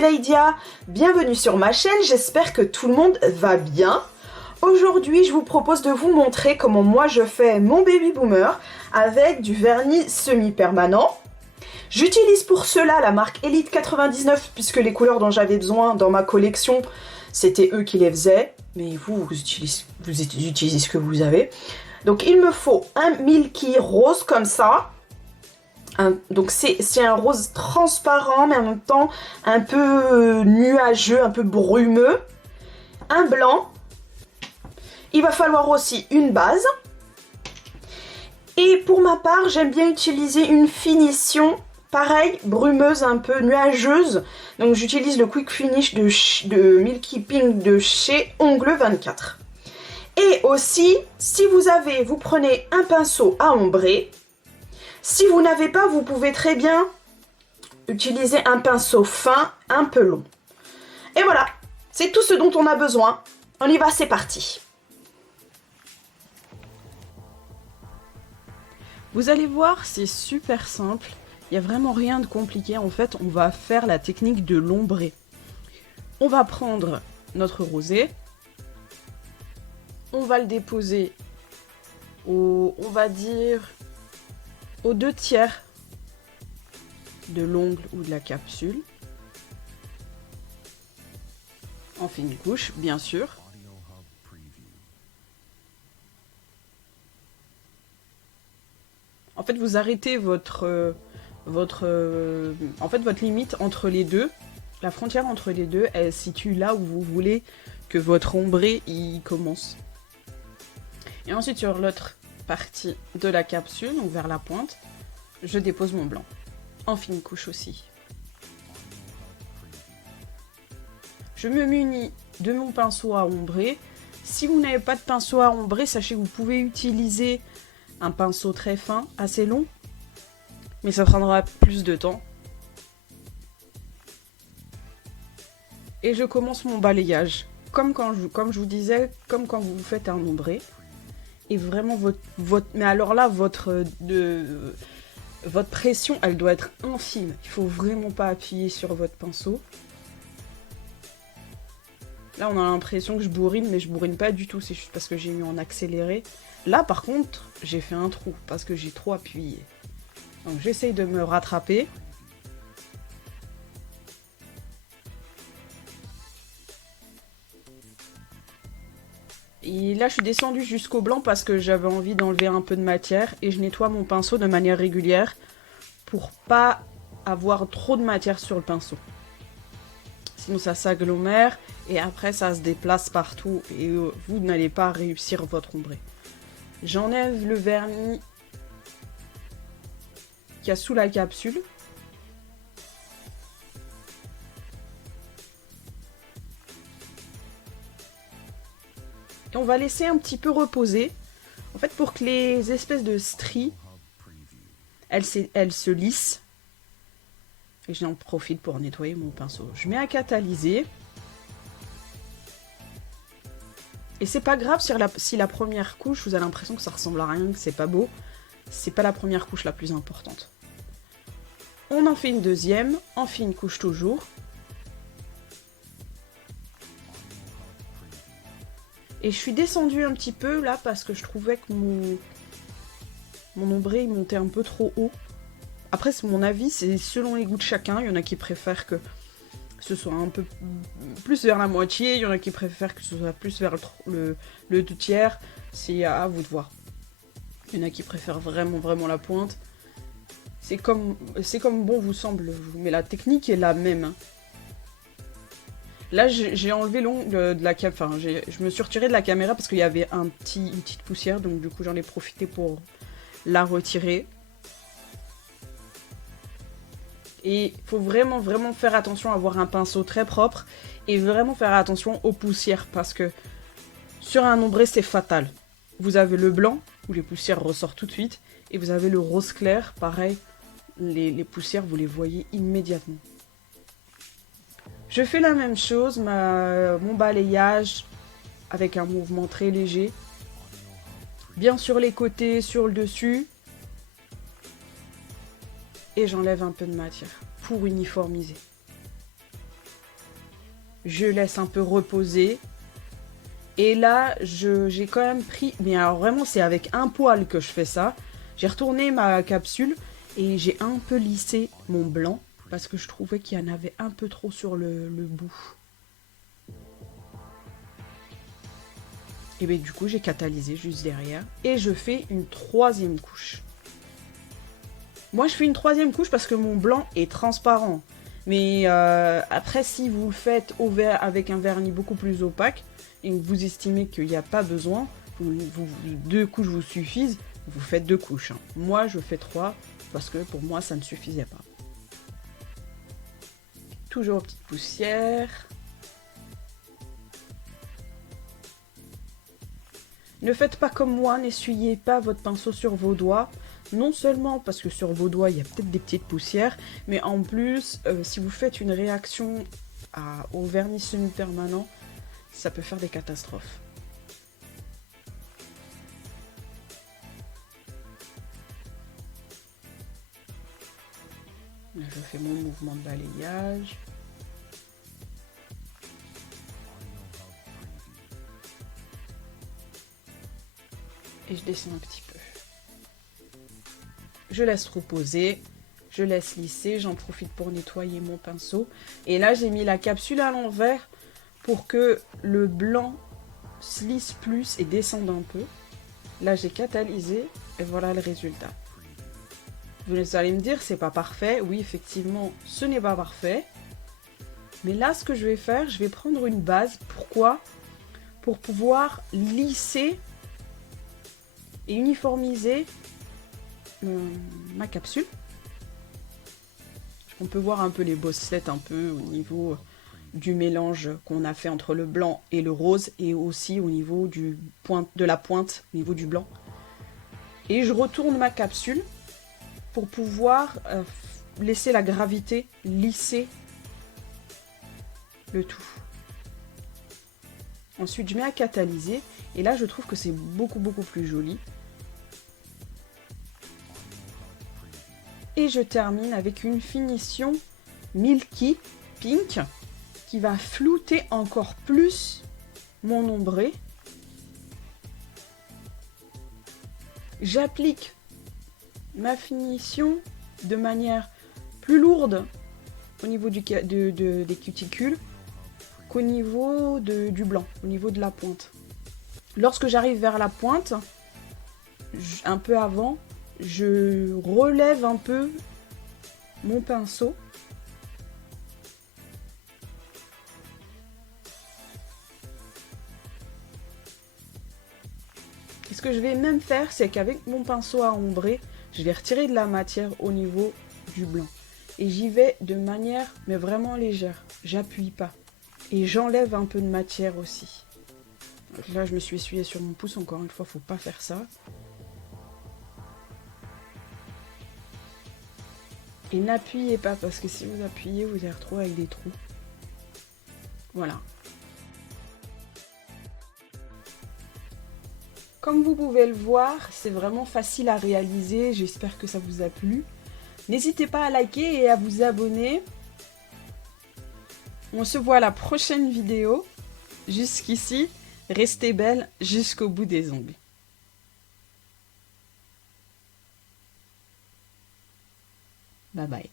c'est Laïdia, bienvenue sur ma chaîne, j'espère que tout le monde va bien. Aujourd'hui, je vous propose de vous montrer comment moi je fais mon baby boomer avec du vernis semi-permanent. J'utilise pour cela la marque Elite 99 puisque les couleurs dont j'avais besoin dans ma collection, c'était eux qui les faisaient. Mais vous utilisez ce que vous avez. Donc il me faut un milky rose comme ça. Donc c'est un rose transparent mais en même temps un peu nuageux, un peu brumeux. Un blanc. Il va falloir aussi une base. Et pour ma part, j'aime bien utiliser une finition pareil, brumeuse, un peu nuageuse. Donc j'utilise le Quick Finish de Milky Pink de chez Ongles 24. Et aussi, si vous avez, vous prenez un pinceau à ombrer. Si vous n'avez pas, vous pouvez très bien utiliser un pinceau fin, un peu long. Et voilà, c'est tout ce dont on a besoin. On y va, c'est parti. Vous allez voir, c'est super simple. Il n'y a vraiment rien de compliqué. En fait, on va faire la technique de l'ombré. On va prendre notre rosé. On va le déposer on va dire, aux 2/3 de l'ongle ou de la capsule. En fine couche, bien sûr. En fait, vous arrêtez votre limite entre les deux. La frontière entre les deux, elle se situe là où vous voulez que votre ombré y commence. Et ensuite, sur l'autre partie de la capsule, donc vers la pointe, je dépose mon blanc. En fine couche aussi. Je me munis de mon pinceau à ombrer. Si vous n'avez pas de pinceau à ombrer, sachez que vous pouvez utiliser un pinceau très fin, assez long, mais ça prendra plus de temps. Et je commence mon balayage, comme je vous disais, comme quand vous faites un ombré. Et vraiment, mais alors là, votre pression, elle doit être infime. Il faut vraiment pas appuyer sur votre pinceau. Là, on a l'impression que je bourrine, mais je bourrine pas du tout. C'est juste parce que j'ai mis en accéléré. Là, par contre, j'ai fait un trou parce que j'ai trop appuyé. Donc, j'essaye de me rattraper. Et là, je suis descendue jusqu'au blanc parce que j'avais envie d'enlever un peu de matière. Et je nettoie mon pinceau de manière régulière pour pas avoir trop de matière sur le pinceau. Sinon, ça s'agglomère et après, ça se déplace partout et vous n'allez pas réussir votre ombré. J'enlève le vernis qu'il y a sous la capsule. Et on va laisser un petit peu reposer. En fait, pour que les espèces de stries, elles se lissent. Et j'en profite pour nettoyer mon pinceau. Je mets à catalyser. Et c'est pas grave si la première couche, vous avez l'impression que ça ressemble à rien, que c'est pas beau. C'est pas la première couche la plus importante. On en fait une deuxième, en fine couche toujours. Et je suis descendue un petit peu là parce que je trouvais que mon ombré il montait un peu trop haut. Après, c'est mon avis, c'est selon les goûts de chacun. Il y en a qui préfèrent que ce soit un peu plus vers la moitié. Il y en a qui préfèrent que ce soit plus vers le 2/3. C'est à vous de voir. Il y en a qui préfèrent vraiment la pointe. C'est comme bon vous semble. Mais la technique est la même. Hein. Là, j'ai enlevé l'ongle de la caméra. Enfin, je me suis retirée de la caméra parce qu'il y avait une petite poussière. Donc, du coup, j'en ai profité pour la retirer. Et il faut vraiment faire attention à avoir un pinceau très propre. Et vraiment faire attention aux poussières. Parce que sur un ombré, c'est fatal. Vous avez le blanc, où les poussières ressortent tout de suite. Et vous avez le rose clair, pareil. Les poussières, vous les voyez immédiatement. Je fais la même chose, mon balayage avec un mouvement très léger. Bien sur les côtés, sur le dessus. Et j'enlève un peu de matière pour uniformiser. je laisse un peu reposer. Et là, j'ai quand même pris... Mais alors vraiment, c'est avec un poil que je fais ça. J'ai retourné ma capsule et j'ai un peu lissé mon blanc parce que je trouvais qu'il y en avait un peu trop sur le bout. Et bien du coup, j'ai catalysé juste derrière. Et je fais une troisième couche. Moi, je fais une troisième couche parce que mon blanc est transparent. Mais après, si vous le faites avec un vernis beaucoup plus opaque, et que vous estimez qu'il n'y a pas besoin, deux couches vous suffisent, vous faites 2 couches. Hein. Moi, je fais 3 parce que pour moi, ça ne suffisait pas. Toujours petite poussière. Ne faites pas comme moi, n'essuyez pas votre pinceau sur vos doigts. Non seulement parce que sur vos doigts, il y a peut-être des petites poussières, mais en plus, si vous faites une réaction au vernis semi-permanent, ça peut faire des catastrophes. Là, je fais mon mouvement de balayage. Et je descends un petit peu. Je laisse reposer. Je laisse lisser. J'en profite pour nettoyer mon pinceau. Et là, j'ai mis la capsule à l'envers pour que le blanc se lisse plus et descende un peu. Là, j'ai catalysé et voilà le résultat. Vous allez me dire, c'est pas parfait. Oui, effectivement, ce n'est pas parfait. Mais là, ce que je vais faire, je vais prendre une base. Pourquoi ? Pour pouvoir lisser et uniformiser ma capsule. On peut voir un peu les bosselettes un peu au niveau du mélange qu'on a fait entre le blanc et le rose et aussi au niveau de la pointe, au niveau du blanc. Et je retourne ma capsule pour pouvoir laisser la gravité lisser le tout. Ensuite, je mets à catalyser et là, je trouve que c'est beaucoup plus joli. Et je termine avec une finition Milky Pink qui va flouter encore plus mon ombré. J'applique ma finition de manière plus lourde au niveau des cuticules qu'au niveau du blanc, au niveau de la pointe. Lorsque j'arrive vers la pointe, un peu avant, je relève un peu mon pinceau. Et ce que je vais même faire, c'est qu'avec mon pinceau à ombrer, je vais retirer de la matière au niveau du blanc. Et j'y vais de manière, mais vraiment légère. J'appuie pas. Et j'enlève un peu de matière aussi. Donc là, je me suis essuyée sur mon pouce, encore une fois, faut pas faire ça. Et n'appuyez pas, parce que si vous appuyez, vous allez retrouver avec des trous. Voilà. Comme vous pouvez le voir, c'est vraiment facile à réaliser. J'espère que ça vous a plu. N'hésitez pas à liker et à vous abonner. On se voit à la prochaine vidéo. Jusqu'ici, restez belle jusqu'au bout des ongles. Bye bye.